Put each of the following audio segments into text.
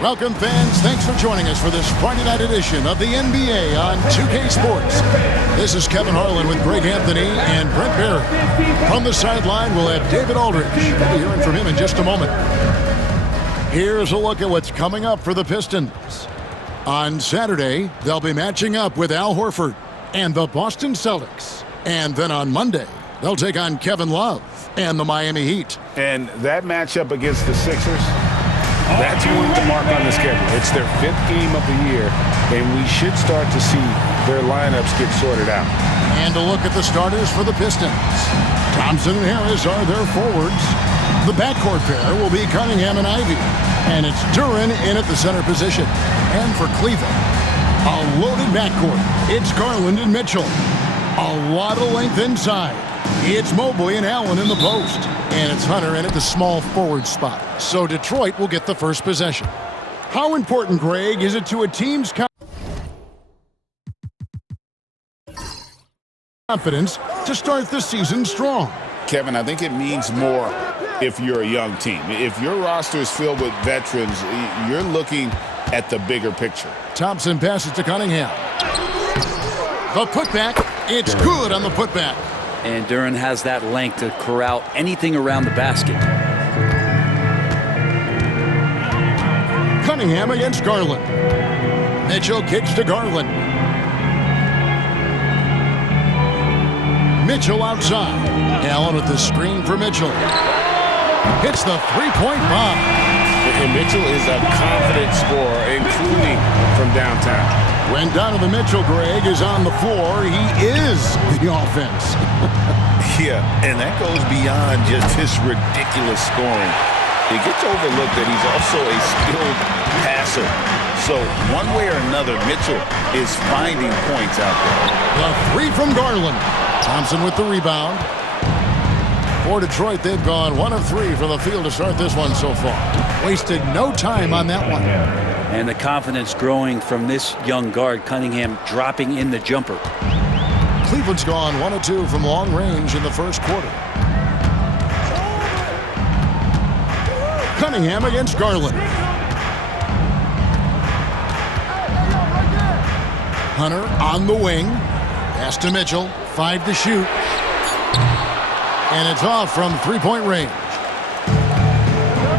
Welcome, fans. Thanks for joining us for this Friday night edition of the NBA on 2K Sports. This is Kevin Harlan with Greg Anthony and Brent Barry. From the sideline, we'll have David Aldridge. We'll be hearing from him in just a moment. Here's a look at what's coming up for the Pistons. On Saturday, they'll be matching up with Al Horford and the Boston Celtics. And then on Monday, they'll take on Kevin Love and the Miami Heat. And that matchup against the Sixers, that's one to mark on the schedule. It's their 5th game of the year, and we should start to see their lineups get sorted out. And a look at the starters for the Pistons. Thompson and Harris are their forwards. The backcourt pair will be Cunningham and Ivy. And it's Duren in at the center position. And for Cleveland, a loaded backcourt. It's Garland and Mitchell. A lot of length inside. It's Mobley and Allen in the post. And it's Hunter in at the small forward spot. So Detroit will get the first possession. How important, Greg, is it to a team's confidence to start the season strong? Kevin, I think it means more if you're a young team. If your roster is filled with veterans, you're looking at the bigger picture. Thompson passes to Cunningham. The putback, it's good on the putback. And Duren has that length to corral anything around the basket. Cunningham against Garland. Mitchell kicks to Garland. Mitchell outside. Allen with the screen for Mitchell. Hits the three-point bomb. And Mitchell is a confident scorer, including from downtown. When Donovan Mitchell, Greg, is on the floor, he is the offense. Yeah, and that goes beyond just his ridiculous scoring. It gets overlooked that he's also a skilled passer. So one way or another, Mitchell is finding points out there. The three from Garland. Thompson with the rebound. For Detroit, they've gone 1 of 3 from the field to start this one so far. Wasted no time on that one. And the confidence growing from this young guard, Cunningham, dropping in the jumper. Cleveland's gone 1 of 2 from long range in the first quarter. Cunningham against Garland. Hunter on the wing. Pass to Mitchell. 5 to shoot. And it's off from three-point range.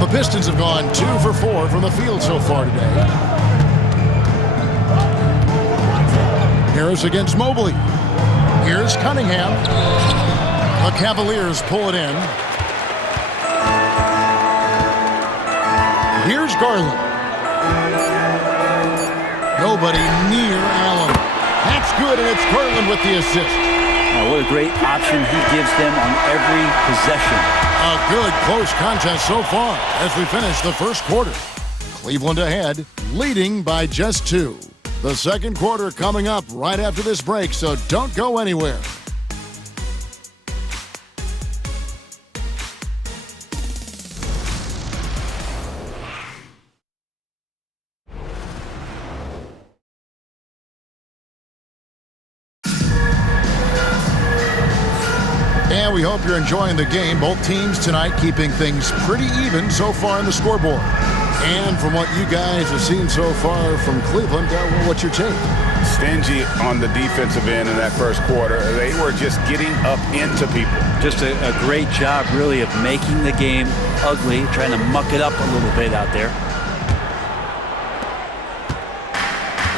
The Pistons have gone 2 for 4 from the field so far today. Harris against Mobley. Here's Cunningham. The Cavaliers pull it in. Here's Garland. Nobody near Allen. That's good, and it's Garland with the assist. What a great option he gives them on every possession. A good close contest so far as we finish the first quarter. Cleveland ahead, leading by just 2. The second quarter coming up right after this break, so don't go anywhere. And we hope you're enjoying the game. Both teams tonight keeping things pretty even so far in the scoreboard. And from what you guys have seen so far from Cleveland, what's your take? Stingy on the defensive end in that first quarter. They were just getting up into people. Just a great job, really, of making the game ugly, trying to muck it up a little bit out there.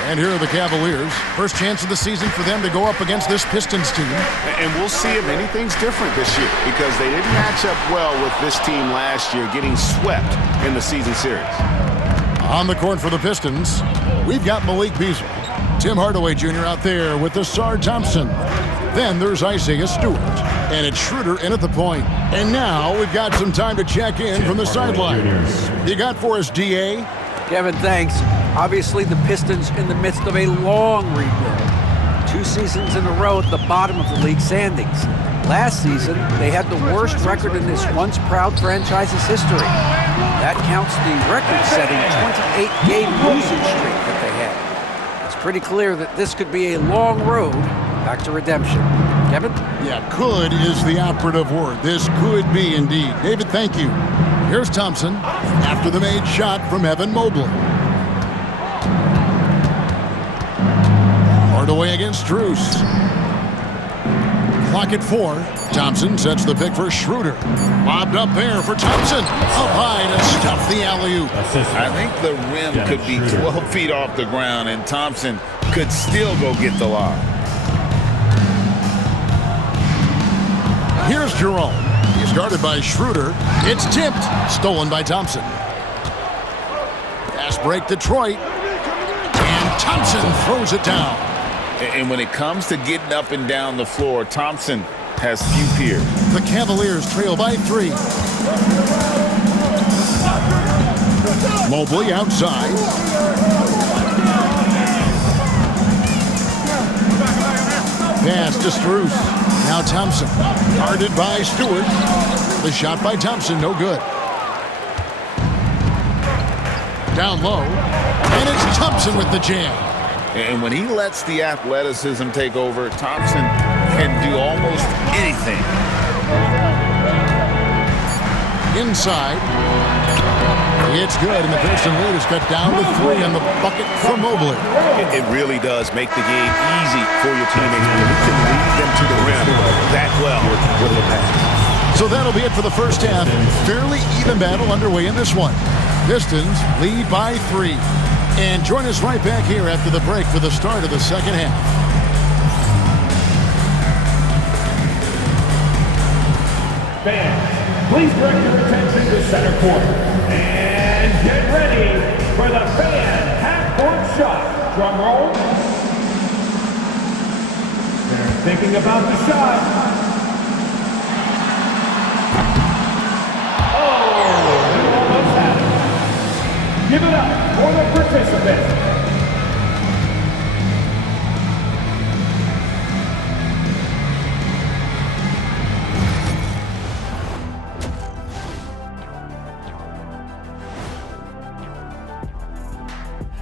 And here are the Cavaliers. First chance of the season for them to go up against this Pistons team. And we'll see if anything's different this year because they didn't match up well with this team last year, getting swept in the season series. On the court for the Pistons, we've got Malik Beasley. Tim Hardaway Jr. out there with Asar Thompson. Then there's Isaiah Stewart. And it's Schroeder in at the point. And now we've got some time to check in from the sideline. You got for us, D.A.? Kevin, thanks. Obviously, the Pistons in the midst of a long rebuild. 2 seasons in a row at the bottom of the league standings. Last season, they had the worst record in this once proud franchise's history. That counts the record-setting 28-game losing streak that they had. It's pretty clear that this could be a long road back to redemption. Kevin? Yeah, could is the operative word. This could be indeed. David, thank you. Here's Thompson after the made shot from Evan Mobley. the way against Drews. Clock at 4. Thompson sets the pick for Schroeder. Lobbed up there for Thompson. Up high to stuff the alley-oop. I think the rim could be 12 feet off the ground, and Thompson could still go get the lob. Here's Jerome. He's guarded by Schroeder. It's tipped. Stolen by Thompson. Pass break Detroit. And Thompson throws it down. And when it comes to getting up and down the floor, Thompson has few peers. The Cavaliers trail by 3. Mobley outside. Pass to Strus. Now Thompson. Guarded by Stewart. The shot by Thompson, no good. Down low. And it's Thompson with the jam. And when he lets the athleticism take over, Thompson can do almost anything. Inside. It's good, and the Pistons lead is cut down to 3 on the bucket for Mobley. It really does make the game easy for your teammates when you can lead them to the rim that well with the pass. So that'll be it for the first half. Fairly even battle underway in this one. Pistons lead by 3. And join us right back here after the break for the start of the second half. Fans, please direct your attention to center court. And get ready for the fan half-court shot. Drum roll. They're thinking about the shot. Oh, they almost had it. Give it up for the participants.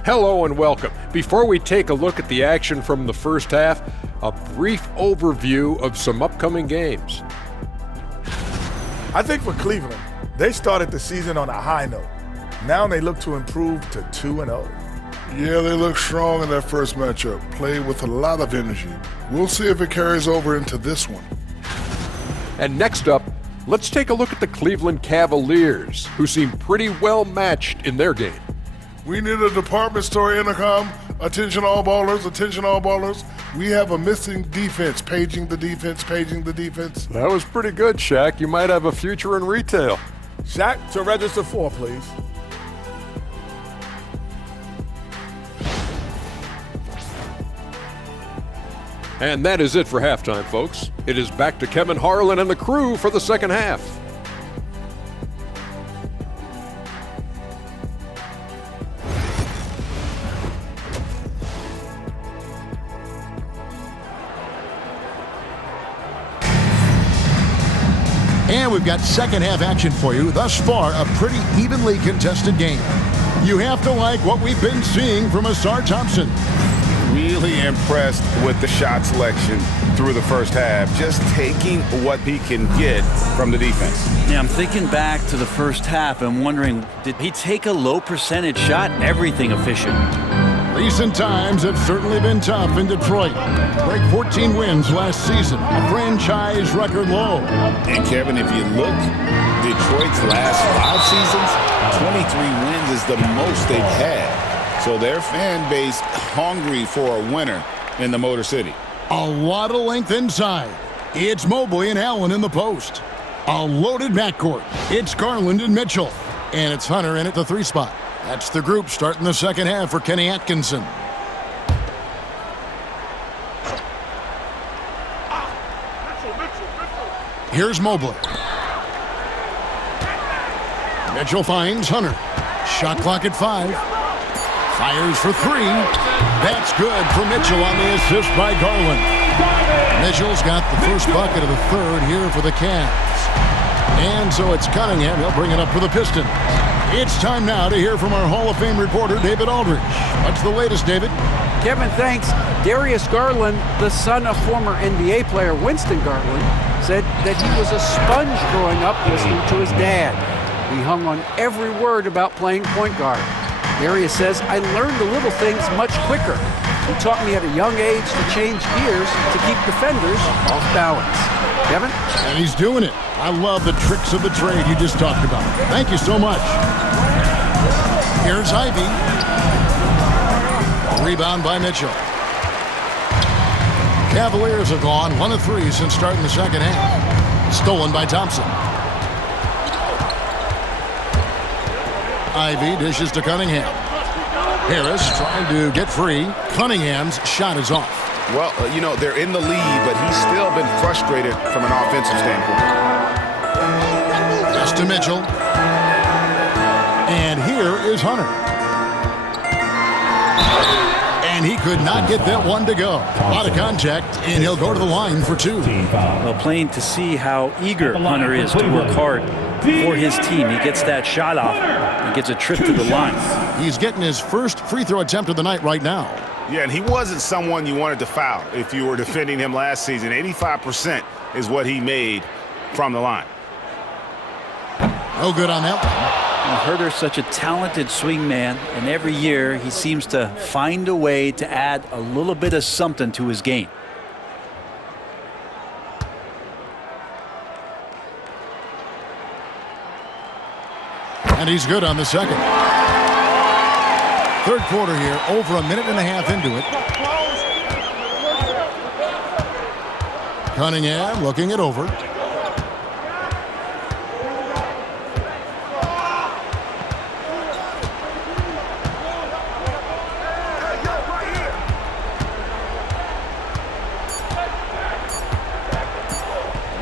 Hello and welcome. Before we take a look at the action from the first half, a brief overview of some upcoming games. I think for Cleveland, they started the season on a high note. Now they look to improve to 2-0. Yeah, they look strong in that first matchup. Played with a lot of energy. We'll see if it carries over into this one. And next up, let's take a look at the Cleveland Cavaliers, who seem pretty well matched in their game. We need a department store intercom. Attention all ballers, attention all ballers. We have a missing defense. Paging the defense, paging the defense. That was pretty good, Shaq. You might have a future in retail. Shaq, to register 4, please. And that is it for halftime, folks. It is back to Kevin Harlan and the crew for the second half. And we've got second half action for you. Thus far, a pretty evenly contested game. You have to like what we've been seeing from Asar Thompson. Really impressed with the shot selection through the first half, just taking what he can get from the defense. Yeah, I'm thinking back to the first half and wondering, did he take a low percentage shot? Everything efficient. Recent times have certainly been tough in Detroit. Break 14 wins last season, a franchise record low. And Kevin, if you look, Detroit's last 5 seasons, 23 wins is the most they've had. So their fan base hungry for a winner in the Motor City. A lot of length inside. It's Mobley and Allen in the post. A loaded backcourt. It's Garland and Mitchell. And it's Hunter in at the 3 spot. That's the group starting the second half for Kenny Atkinson. Here's Mobley. Mitchell finds Hunter. Shot clock at 5. Fires for 3. That's good for Mitchell on the assist by Garland. Mitchell's got the first bucket of the third here for the Cavs. And so it's Cunningham. He'll bring it up for the Pistons. It's time now to hear from our Hall of Fame reporter, David Aldridge. What's the latest, David? Kevin, thanks. Darius Garland, the son of former NBA player Winston Garland, said that he was a sponge growing up listening to his dad. He hung on every word about playing point guard. Darius says, I learned the little things much quicker. He taught me at a young age to change gears to keep defenders off balance. Kevin? And he's doing it. I love the tricks of the trade you just talked about. Thank you so much. Here's Ivy. Rebound by Mitchell. Cavaliers have gone 1 of 3 since starting the second half. Stolen by Thompson. Ivy dishes to Cunningham. Harris trying to get free. Cunningham's shot is off. Well, they're in the lead, but he's still been frustrated from an offensive standpoint. Pass to Mitchell. And here is Hunter. And he could not get that one to go. A lot of contact, and he'll go to the line for 2. Well, plain to see how eager Hunter is to work hard for his team. He gets that shot off and gets a trip to the line. He's getting his first free throw attempt of the night right now. Yeah, and he wasn't someone you wanted to foul if you were defending him last season. 85% is what he made from the line. No good on that one. Herter's such a talented swing man, and every year he seems to find a way to add a little bit of something to his game. And he's good on the second. Third quarter here, over a minute and a half into it. Cunningham looking it over.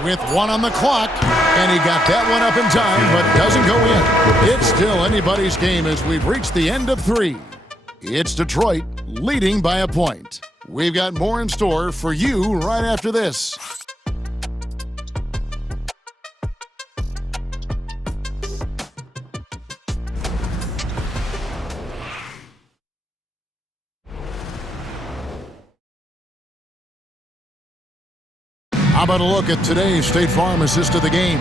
With 1 on the clock, and he got that one up in time, but doesn't go in. It's still anybody's game as we've reached the end of 3. It's Detroit leading by a point. We've got more in store for you right after this. How about a look at today's State Farm assist of the game?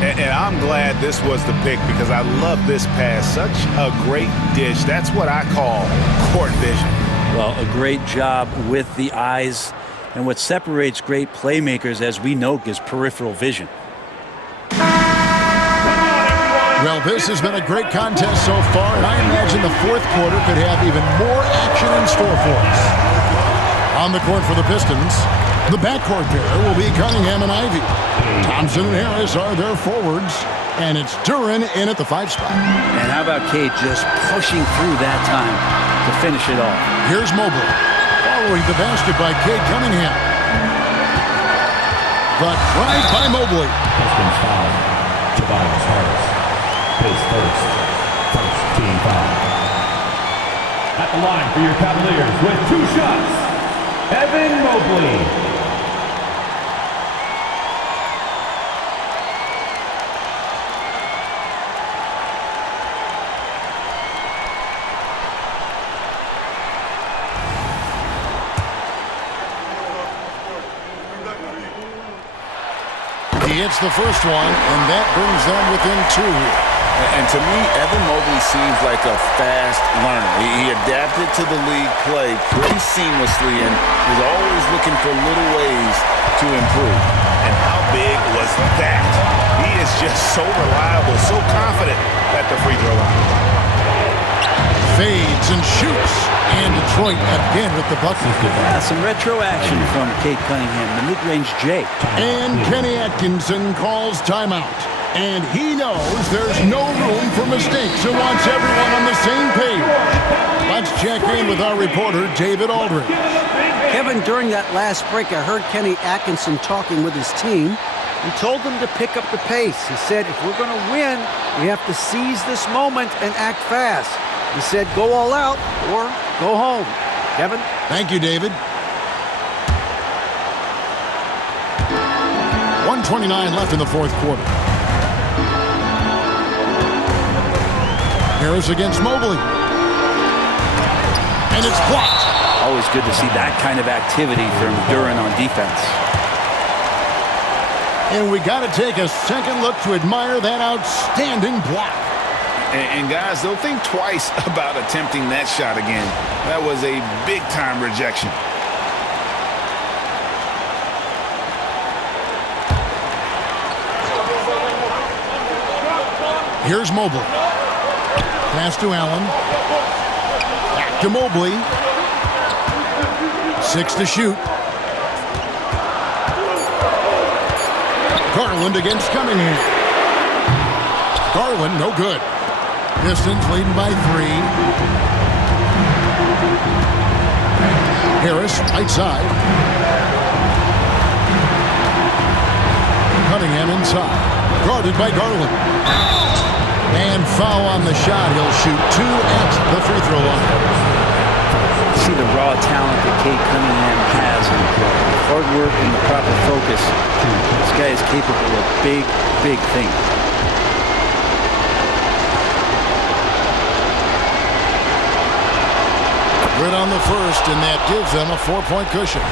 And I'm glad this was the pick because I love this pass. Such a great dish. That's what I call court vision. Well, a great job with the eyes. And what separates great playmakers, as we know, is peripheral vision. Well, this has been a great contest so far, and I imagine the fourth quarter could have even more action in store for us. On the court for the Pistons, the backcourt pair will be Cunningham and Ivy. Thompson and Harris are their forwards, and it's Duren in at the 5 spot. And how about Cade just pushing through that time to finish it off? Here's Mobley, following the basket by Cade Cunningham. The drive by Mobley. Pistons foul. Tobias Harris. His first team foul. At the line for your Cavaliers with 2 shots, Evan Mobley. He hits the first one, and that brings them within 2 here. And to me, Evan Mobley seems like a fast learner. He adapted to the league play pretty seamlessly and is always looking for little ways to improve. And how big was that? He is just so reliable, so confident at the free throw line. Fades and shoots, and Detroit again with the bucket. Some retro action from Cade Cunningham, the mid-range J. And Kenny Atkinson calls timeout. And he knows there's no room for mistakes and wants everyone on the same page. Let's check in with our reporter, David Aldridge. Kevin, during that last break, I heard Kenny Atkinson talking with his team. He told them to pick up the pace. He said, if we're going to win, we have to seize this moment and act fast. He said, go all out or go home. Kevin? Thank you, David. 1:29 left in the fourth quarter. Harris against Mobley. And it's blocked. Always good to see that kind of activity from Duren on defense. And we got to take a second look to admire that outstanding block. And guys, they'll think twice about attempting that shot again. That was a big-time rejection. Here's Mobley. Pass to Allen. Back to Mobley. 6 to shoot. Garland against Cunningham. Garland, no good. Pistons leading by 3. Harris, right side. Cunningham inside. Guarded by Garland. And foul on the shot. He'll shoot 2 at the free throw line. See the raw talent that Cade Cunningham has, and hard work and the proper focus. This guy is capable of big, big things. Good on the first, and that gives them a 4-point cushion.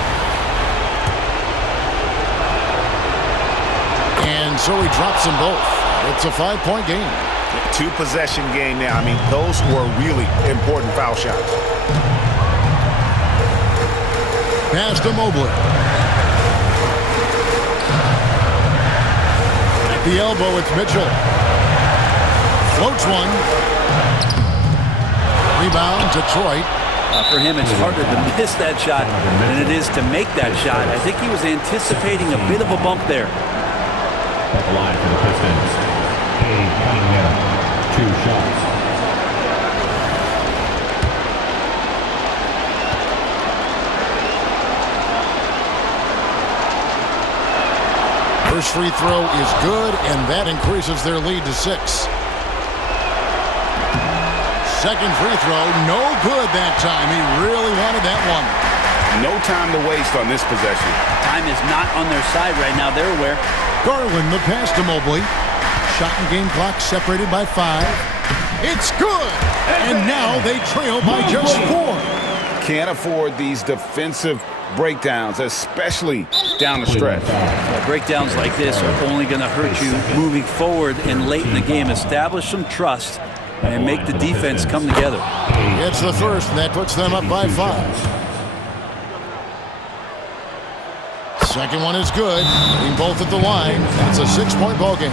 And so he drops them both. It's a 5-point game. 2-possession game now. I mean, those were really important foul shots. Pass to Mobley. At the elbow, it's Mitchell. Floats one. Rebound, Detroit. For him, it's harder to miss that shot than it is to make that shot. I think he was anticipating a bit of a bump there. At the line for the Pistons, Cade Cunningham, 2 shots. First free throw is good, and that increases their lead to 6. Second free throw, no good that time. He really wanted that one. No time to waste on this possession. Time is not on their side right now. They're aware. Garland, the pass to Mobley. Shot and game clock separated by 5. It's good! And now they trail by just 4. Can't afford these defensive breakdowns, especially down the stretch. Breakdowns like this are only going to hurt you moving forward and late in the game. Establish some trust and make the defense come together. It's the first, and that puts them up by 5. Second one is good. Being both at the line. It's a 6-point ball game.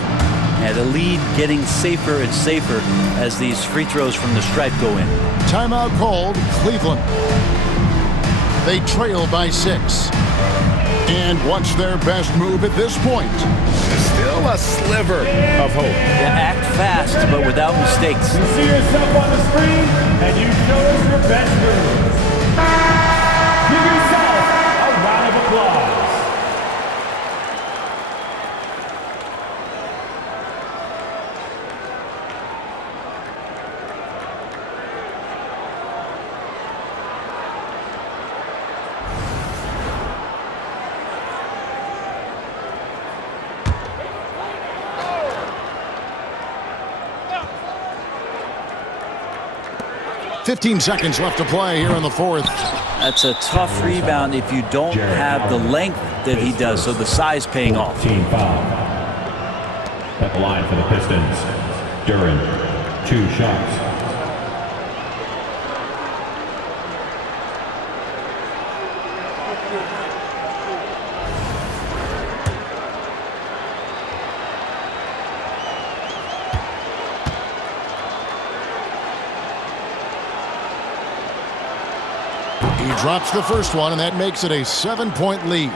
Yeah, the lead getting safer and safer as these free throws from the stripe go in. Timeout called, Cleveland. They trail by 6. And what's their best move at this point? Still a sliver of hope. Yeah, act fast, but without mistakes. You see yourself on the screen, and you show us your best moves. Give yourself a round of applause. $15 seconds left to play here in the 4th. That's a tough rebound if you don't have the length that he does, so the size paying off. Team foul. At the line for the Pistons, Duran, 2 shots. He drops the first one, and that makes it a 7-point lead.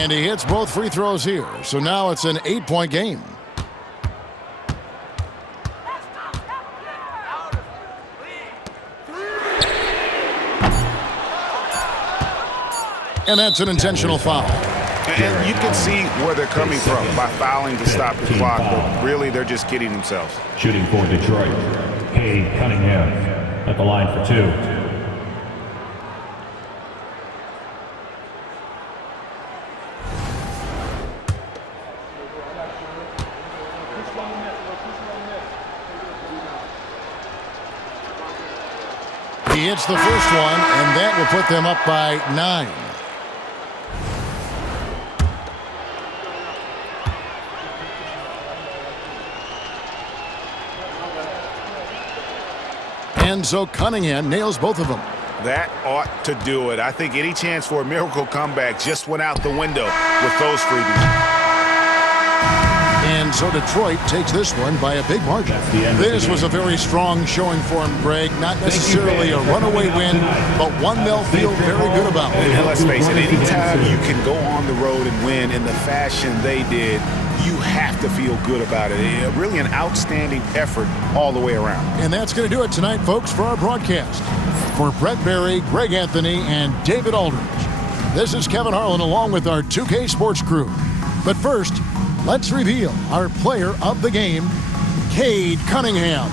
And he hits both free throws here, so now it's an 8-point game. And that's an intentional foul. And you can see where they're coming from by fouling to stop the clock, but really they're just kidding themselves. Shooting for Detroit, Cade Cunningham at the line for 2. He hits the first one, and that will put them up by 9. And so Cunningham nails both of them. That ought to do it. I think any chance for a miracle comeback just went out the window with those freebies. And so Detroit takes this one by a big margin. This was a very strong showing for him, Greg. Not necessarily a runaway win, but one they'll feel very good about. And let's face it, anytime you can go on the road and win in the fashion they did, you have to feel good about it. Really an outstanding effort all the way around. And that's going to do it tonight, folks, for our broadcast. For Brett Berry, Greg Anthony, and David Aldridge, this is Kevin Harlan along with our 2K Sports crew. But first, let's reveal our player of the game, Cade Cunningham.